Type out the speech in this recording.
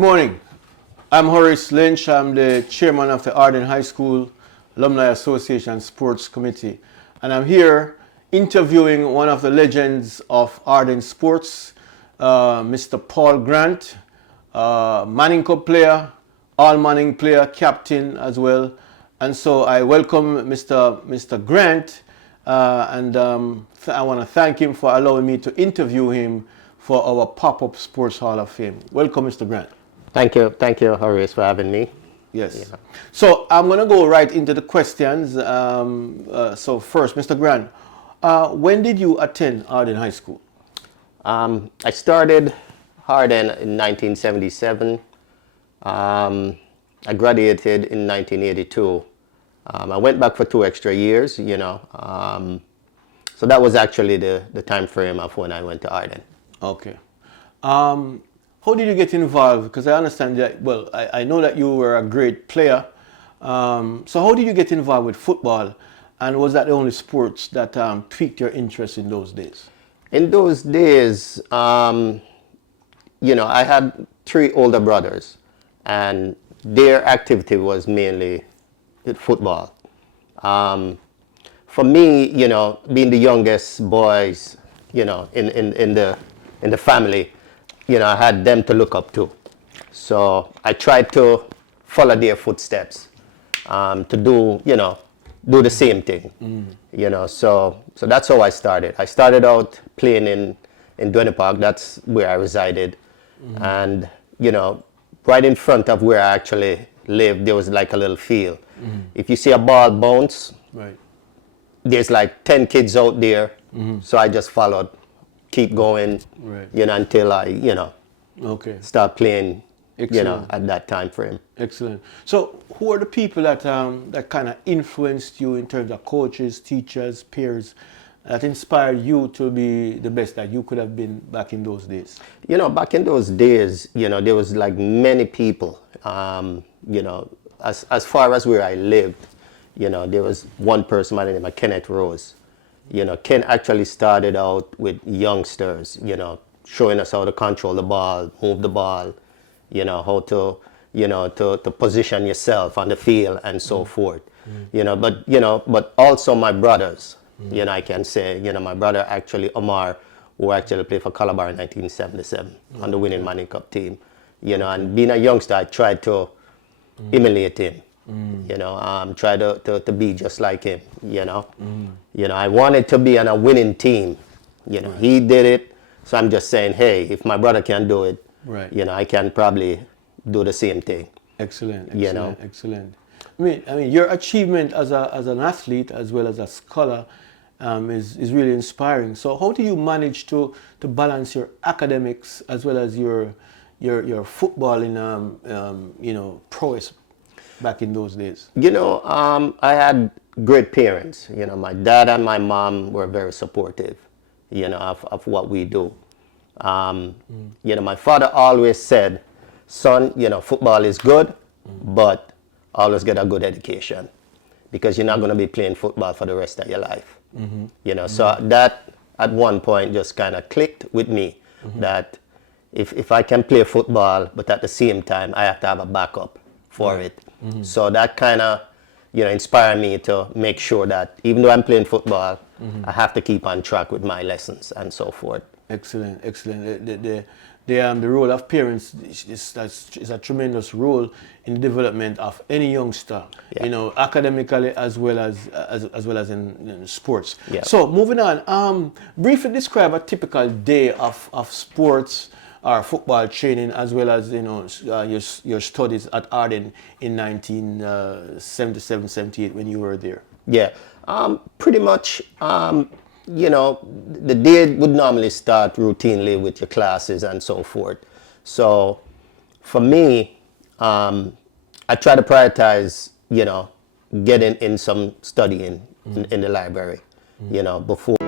morning. I'm Horace Lynch. I'm the chairman of the Ardenne High School Alumni Association Sports Committee. And I'm here interviewing one of the legends of Ardenne sports, Mr. Paul Grant, Manning Cup player, All Manning player, captain as well. And so I welcome Mr. Grant, and I want to thank him for allowing me to interview him for our Pop-Up Sports Hall of Fame. Welcome, Mr. Grant. Thank you, Horace, for having me. Yes. Yeah. So I'm going to go right into the questions. So first, Mr. Grant, when did you attend Ardenne High School? I started Ardenne in 1977. I graduated in 1982. I went back for 2 extra years, you know. So that was actually the time frame of when I went to Ardenne. Okay. How did you get involved? Because I understand that, well, I know that you were a great player. So how did you get involved with football? And was that the only sports that piqued your interest in those days? In those days, you know, I had 3 older brothers, and their activity was mainly football. For me, you know, being the youngest boys, you know, in the family, you know, I had them to look up to. So I tried to follow their footsteps, to do the same thing, you know. So that's how I started. I started out playing in Dwene Park. That's where I resided. And, you know, right in front of where I actually lived, there was like a little field. If you see a ball bounce, right, there's like 10 kids out there. So I just followed, keep going, right, you know, until I, you know, okay, start playing, excellent, you know, at that time frame. Excellent. So who are the people that that kind of influenced you in terms of coaches, teachers, peers, that inspired you to be the best that you could have been back in those days? You know, back in those days, you know, there was like many people, you know, as far as where I lived, you know, there was one person by the name of Kenneth Rose. You know, Ken actually started out with youngsters, you know, showing us how to control the ball, move the ball, you know, how to, you know, to position yourself on the field and so forth. You know, but also my brothers, you know, I can say, you know, my brother actually, Omar, who actually played for Calabar in 1977 on the winning Manning Cup team, you know, and being a youngster, I tried to emulate him. You know, try to be just like him, you know. You know, I wanted to be on a winning team. You know, he did it. So I'm just saying, hey, if my brother can do it, right, you know, I can probably do the same thing. Excellent, you know? Excellent. I mean, your achievement as an athlete as well as a scholar is really inspiring. So how do you manage to balance your academics as well as your footballing, you know, prowess back in those days? You know, I had great parents. You know, my dad and my mom were very supportive, you know, of what we do. You know, my father always said, son, you know, football is good, but always get a good education, because you're not going to be playing football for the rest of your life. You know, so that at one point just kind of clicked with me, that if I can play football, but at the same time, I have to have a backup for it. So that kind of, you know, inspired me to make sure that even though I'm playing football, I have to keep on track with my lessons and so forth. Excellent, excellent. The role of parents is a tremendous role in the development of any youngster, you know, academically as well as in sports. Yeah. So moving on, briefly describe a typical day of sports or football training, as well as, you know, your studies at Ardenne in 1977-78 when you were there. Yeah, pretty much. You know, the day would normally start routinely with your classes and so forth. So for me, I try to prioritize, you know, getting in some studying in the library, you know, before.